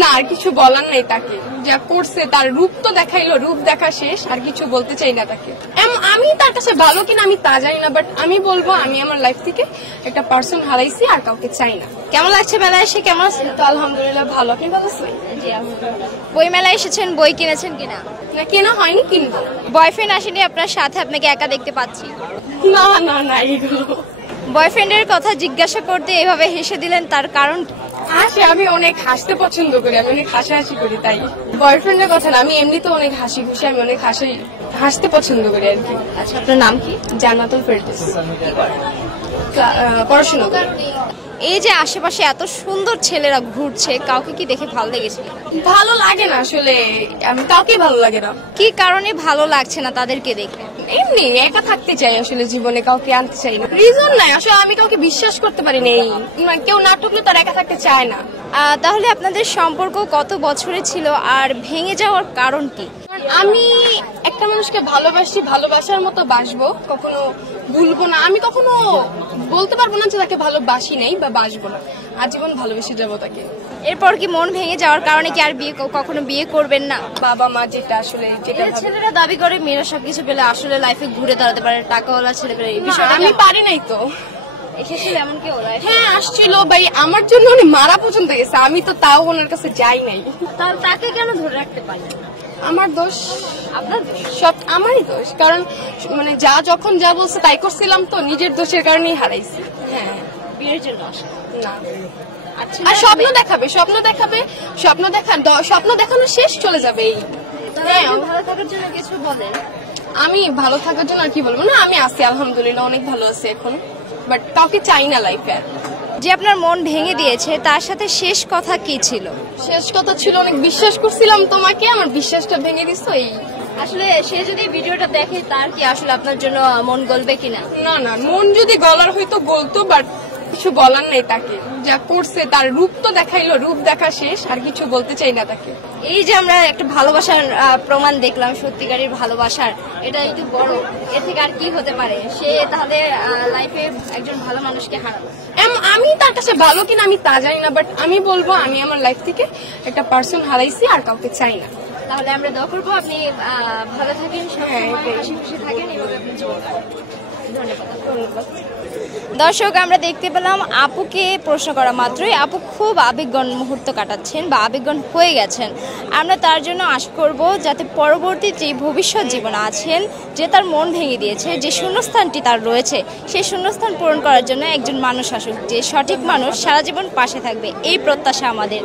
না, আর কিছু বলার নেই তাকে, যা করছে তার রূপ তো দেখাইলো, রূপ দেখা শেষ, আর কিছু বলতে চাই না তাকে। আমি তার কাছে ভালো কিনা আমি তা জানি না, বাট আমি বলবো আমি আমার লাইফ থেকে একটা পার্সন হারাইছি, আর কাউকে চাই না। কেমন লাগছে মেলায় এসে? কেমন আছেন? তো আলহামদুলিল্লাহ ভালো। আপনি ভালো আছেন? জি আলহামদুলিল্লাহ। বই মেলায় এসেছেন, বই কিনেছেন কিনা? না, কেনা হয়নি, কিনবো। বয়ফ্রেন্ড আসেনি আপনার সাথে, আপনাকে একা দেখতে পাচ্ছি। না না না, এগুলো বয়ফ্রেন্ডের কথা জিজ্ঞাসা করতে এভাবে হেসে দিলেন, তার কারণ কি? আমি অনেক হাসতে পছন্দ করি, আমি অনেক হাসাহাসি করি, তাই। বয়ফ্রেন্ডের কথা না, আমি এমনিতে অনেক হাসি খুশি, আমি অনেক হাসতে পছন্দ করি আর কি। আচ্ছা, আপনার নাম কি? জান্নাতুল ফেরদৌস। পড়াশোনা করি। এই যে আশেপাশে এত সুন্দর ছেলেরা ঘুরছে, কাউকে কি দেখে ভালো লেগেছে? ভালো লাগে না আসলে, আমি কাউকে ভালো লাগে না। কি কারণে ভালো লাগছে না তাদেরকে দেখে? এমনি একা থাকতে চাই আসলে, জীবনে কাউকে আনতে চাই না, রিজন নাই আসলে। আমি কাউকে বিশ্বাস করতে পারি না, কেউ না ঠকলে তার একা থাকতে চায় না। তাহলে আপনাদের সম্পর্ক কত বছরে ছিল, আর ভেঙে যাওয়ার কারণ কি? আমি একটা মানুষকে ভালোবাসি, ভালোবাসার মতো বাসবো, কখনো ভুলবো না। আমি কখনো বলতে পারবো না যে তাকে ভালোবাসি নাই বা বাসবো না, আজীবন ভালোবেসে যাবো তাকে। এরপর কি মন ভেঙে যাওয়ার কারণে কি আর কখনো বিয়ে করবেন না? বাবা মা যেটা আসলে ছেলেরা দাবি করে মেয়েরা সবকিছু পেলে আসলে লাইফে ঘুরে দাঁড়াতে পারে, টাকাওয়ালা ছেলে পেলে। আমি পারি নাই তো। এসেছিল এমন কেউ? হ্যাঁ আসছিল ভাই, আমার জন্য উনি মারা পর্যন্ত গেছে, আমি তো তাও ওনার কাছে যাই নাই। তাহলে তাকে কেন ধরে রাখতে পারি? আমার দোষ। আপনার দোষ? সব আমারই দোষ, কারণ মানে যখন যা বলছে তাই করছিলাম, তো নিজের দোষের কারণেই হারাইছি। হ্যাঁ, বিয়ের জন্য না। আর স্বপ্ন দেখাবে, স্বপ্ন দেখানো শেষ, চলে যাবে। ভালো থাকার জন্য কিছু বলেন। আমি ভালো থাকার জন্য আর কি বলবো, না আমি আছি আলহামদুলিল্লাহ, অনেক ভালো আছি এখন, বাট কাউকে চাই না লাইফে। যে আপনার মন ভেঙে দিয়েছে, তার সাথে শেষ কথা কি ছিল? শেষ কথা ছিল অনেক বিশ্বাস করছিলাম তোমাকে, আমার বিশ্বাসটা ভেঙে দিছো। এই আসলে সে যদি ভিডিওটা দেখে, তার কি আসলে আপনার জন্য মন গলবে কিনা? না না, মন যদি গলার হয়তো গলতো, বাট কিছু বলার নেই তাকে, যা করছে তার রূপ তো দেখাইলো, রূপ দেখা শেষ, আর কিছু বলতে চাই না তাকে। এই যে আমরা একটা ভালোবাসার প্রমাণ দেখলাম, সত্যিকারের ভালোবাসার, এটা একটু বড়, এর থেকে আর কি হতে পারে? সে তাহলে লাইফে একজন ভালো মানুষকে হারালো। আমি তার কাছে ভালো কিনা আমি তা জানি না, বাট আমি বলবো আমি আমার লাইফ থেকে একটা পার্সন হারাইছি, আর কাউকে চাই না। তাহলে আমরা দোয়া করবো আপনি ভালো থাকেন, হাসি খুশি থাকেন, এভাবে আপনি জীবন কাটান। ধন্যবাদ। দর্শক, আমরা দেখতে পেলাম আপুকে প্রশ্ন করা মাত্রই আপু খুব আবেগঘন মুহূর্ত কাটাচ্ছেন বা আবেগঘন হয়ে গেছেন। আমরা তার জন্য আশা করব যাতে পরবর্তী যে ভবিষ্যৎ জীবন আছেন, যে তার মন ভেঙে দিয়েছে, যে শূন্যস্থানটি তার রয়েছে, সেই শূন্যস্থান পূরণ করার জন্য একজন মানুষ আসুক, যে সঠিক মানুষ সারা জীবন পাশে থাকবে, এই প্রত্যাশা আমাদের।